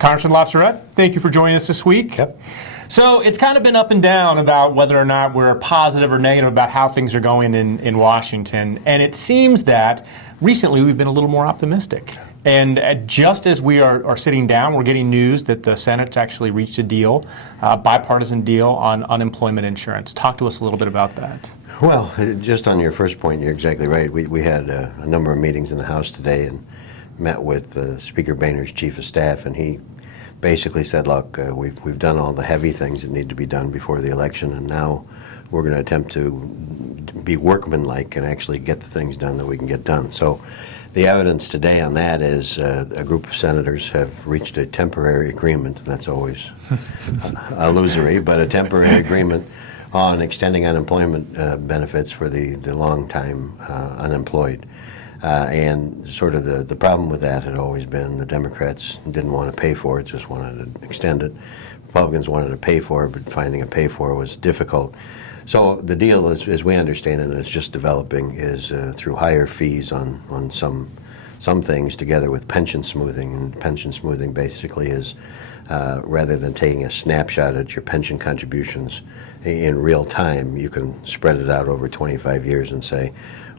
Congressman Lobsterette, thank you for joining us this week. Yep. So it's kind of been up and down about whether or not we're positive or negative about how things are going in Washington. And it seems that recently we've been a little more optimistic. And just as we are sitting down, we're getting news that the Senate's actually reached a deal, a bipartisan deal on unemployment insurance. Talk to us a little bit about that. Well, just on your first point, you're exactly right. We had a number of meetings in the House today and met with Speaker Boehner's chief of staff, and he basically said, look, we've done all the heavy things that need to be done before the election, and now we're going to attempt to be workmanlike and actually get the things done that we can get done. So the evidence today on that is a group of senators have reached a temporary agreement, and that's always illusory, but a temporary agreement on extending unemployment benefits for the long-time unemployed. And sort of the problem with that had always been the Democrats didn't want to pay for it, just wanted to extend it. Republicans wanted to pay for it, but finding a pay for it was difficult. So the deal, as we understand it, and it's just developing, is through higher fees on some things together with pension smoothing. And pension smoothing basically is rather than taking a snapshot at your pension contributions in real time, you can spread it out over 25 years and say,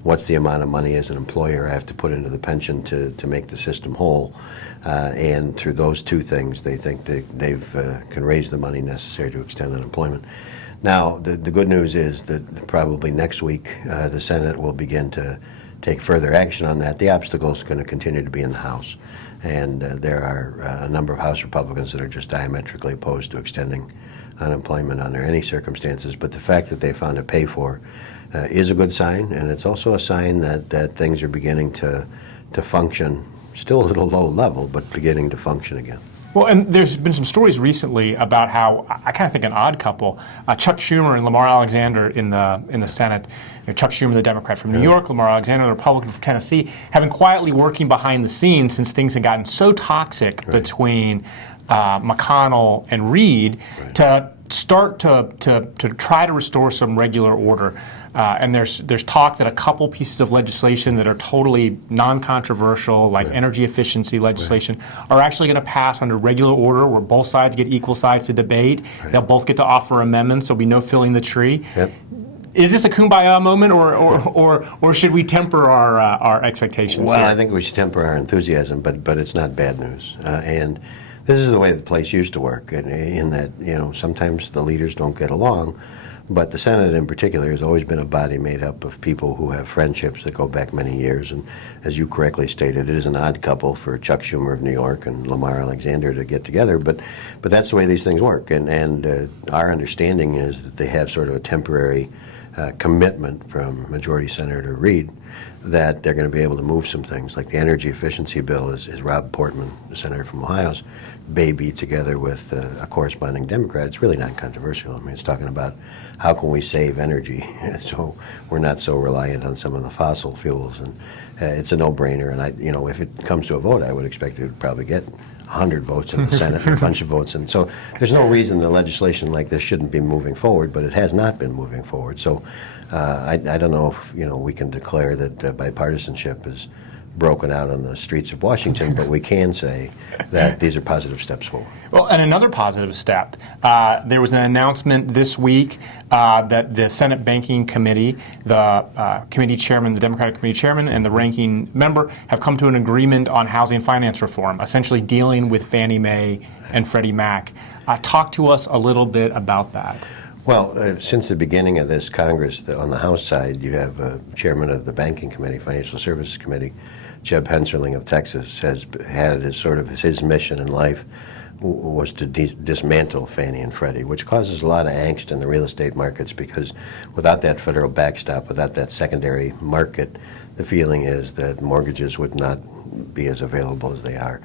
what's the amount of money as an employer I have to put into the pension to make the system whole? And through those two things, they think they've can raise the money necessary to extend unemployment. Now, the good news is that probably next week, the Senate will begin to take further action on that. The obstacle is going to continue to be in the House. And there are a number of House Republicans that are just diametrically opposed to extending unemployment under any circumstances. But the fact that they found a pay for is a good sign, and it's also a sign that things are beginning to function, still at a low level, but beginning to function again. Well, and there's been some stories recently about how I kind of think an odd couple, Chuck Schumer and Lamar Alexander in the Senate. Chuck Schumer, the Democrat from New York, Lamar Alexander, the Republican from Tennessee, have been quietly working behind the scenes since things had gotten so toxic between McConnell and Reid to start to try to restore some regular order. And there's talk that a couple pieces of legislation that are totally non-controversial, like energy efficiency legislation, are actually going to pass under regular order where both sides get equal sides to debate. They'll both get to offer amendments. There'll be no filling the tree. Is this a kumbaya moment, or should we temper our expectations? Well, here? I think we should temper our enthusiasm, but it's not bad news. And this is the way the place used to work, in that sometimes the leaders don't get along. But the Senate in particular has always been a body made up of people who have friendships that go back many years. And as you correctly stated, it is an odd couple for Chuck Schumer of New York and Lamar Alexander to get together. But that's the way these things work. And our understanding is that they have sort of a temporary commitment from Majority Senator Reid that they're going to be able to move some things. Like the energy efficiency bill is Rob Portman, the senator from Ohio's baby, together with a corresponding Democrat. It's really not controversial. I mean, it's talking about how can we save energy so we're not so reliant on some of the fossil fuels. And it's a no-brainer. And if it comes to a vote, I would expect it would probably get 100 votes in the Senate and a bunch of votes. And so there's no reason the legislation like this shouldn't be moving forward, but it has not been moving forward. So I don't know if we can declare that bipartisanship is broken out on the streets of Washington, but we can say that these are positive steps forward. Well, and another positive step, there was an announcement this week that the Senate Banking Committee, the committee chairman, the Democratic committee chairman, and the ranking member have come to an agreement on housing and finance reform, essentially dealing with Fannie Mae and Freddie Mac. Talk to us a little bit about that. Well, since the beginning of this Congress, on the House side, you have chairman of the Banking Committee, Financial Services Committee, Jeb Hensarling of Texas, has had as sort of his mission in life was to dismantle Fannie and Freddie, which causes a lot of angst in the real estate markets because without that federal backstop, without that secondary market, the feeling is that mortgages would not be as available as they are.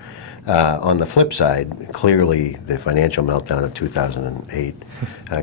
On the flip side, clearly the financial meltdown of 2008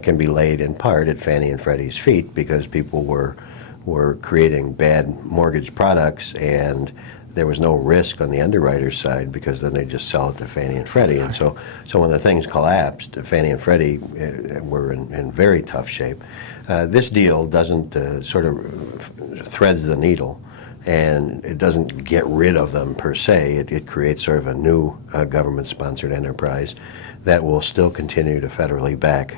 can be laid in part at Fannie and Freddie's feet because people were creating bad mortgage products and there was no risk on the underwriter's side because then they just sell it to Fannie and Freddie. And so when the things collapsed, Fannie and Freddie were in very tough shape. This deal doesn't sort of threads the needle And it doesn't get rid of them per se. It creates sort of a new government-sponsored enterprise that will still continue to federally back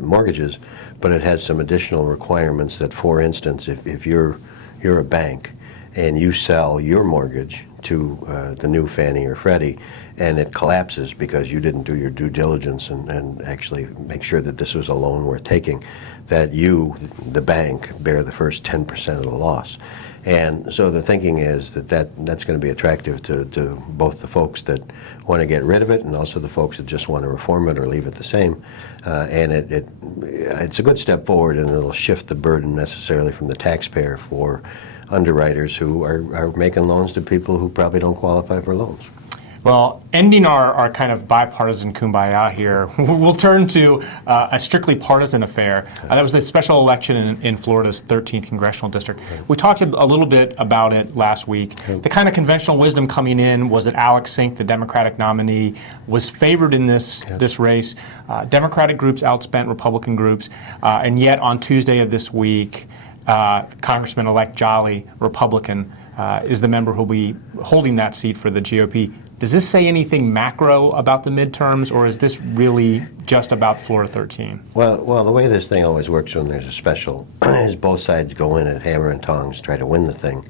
mortgages, but it has some additional requirements that, for instance, if you're a bank and you sell your mortgage to the new Fannie or Freddie, and it collapses because you didn't do your due diligence and actually make sure that this was a loan worth taking, that you, the bank, bear the first 10% of the loss. And so the thinking is that's going to be attractive to both the folks that want to get rid of it and also the folks that just want to reform it or leave it the same. And it's a good step forward, and it'll shift the burden necessarily from the taxpayer for underwriters who are making loans to people who probably don't qualify for loans. Well, ending our kind of bipartisan kumbaya here, we'll turn to a strictly partisan affair. That was the special election in Florida's 13th congressional district. We talked a little bit about it last week. The kind of conventional wisdom coming in was that Alex Sink, the Democratic nominee, was favored in this race. Democratic groups outspent Republican groups, and yet on Tuesday of this week, Congressman-elect Jolly, Republican, is the member who will be holding that seat for the GOP. Does this say anything macro about the midterms, or is this really just about Florida 13? Well, the way this thing always works when there's a special is both sides go in at hammer and tongs, try to win the thing,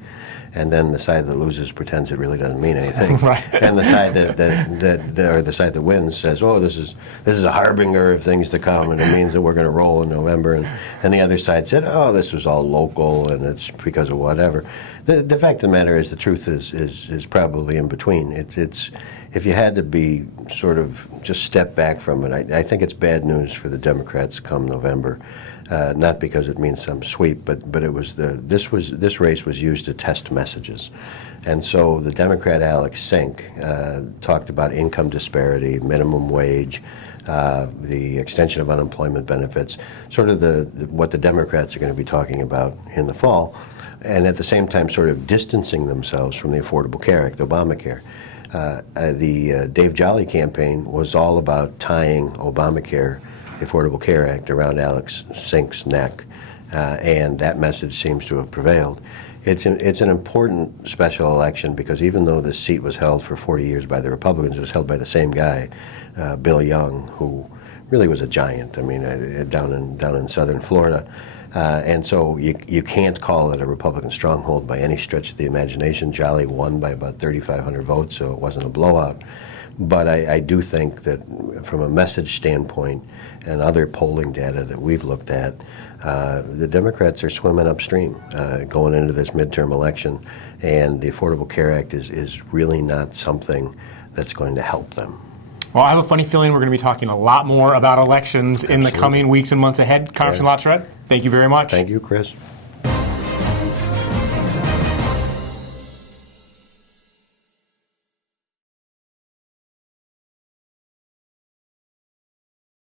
and then the side that loses pretends it really doesn't mean anything. Right. And the side the side that wins says, "Oh, this is a harbinger of things to come, and it means that we're going to roll in November." And the other side said, "Oh, this was all local, and it's because of whatever." The fact of the matter is, the truth is probably in between. It's if you had to be sort of just step back from it, I think it's bad news for the Democrats come November. Not because it means some sweep, but it was this race was used to test messages, and so the Democrat Alex Sink talked about income disparity, minimum wage, the extension of unemployment benefits, sort of what the Democrats are going to be talking about in the fall, and at the same time sort of distancing themselves from the Affordable Care Act, Obamacare. The Dave Jolly campaign was all about tying Obamacare, the Affordable Care Act, around Alex Sink's neck, and that message seems to have prevailed. It's an important special election because even though this seat was held for 40 years by the Republicans, it was held by the same guy, Bill Young, who really was a giant. I mean, down in southern Florida. And so you can't call it a Republican stronghold by any stretch of the imagination. Jolly won by about 3,500 votes, so it wasn't a blowout. But I do think that from a message standpoint and other polling data that we've looked at, the Democrats are swimming upstream going into this midterm election, and the Affordable Care Act is really not something that's going to help them. Well, I have a funny feeling we're going to be talking a lot more about elections in the coming weeks and months ahead. Congressman Latourette, thank you very much. Thank you, Chris.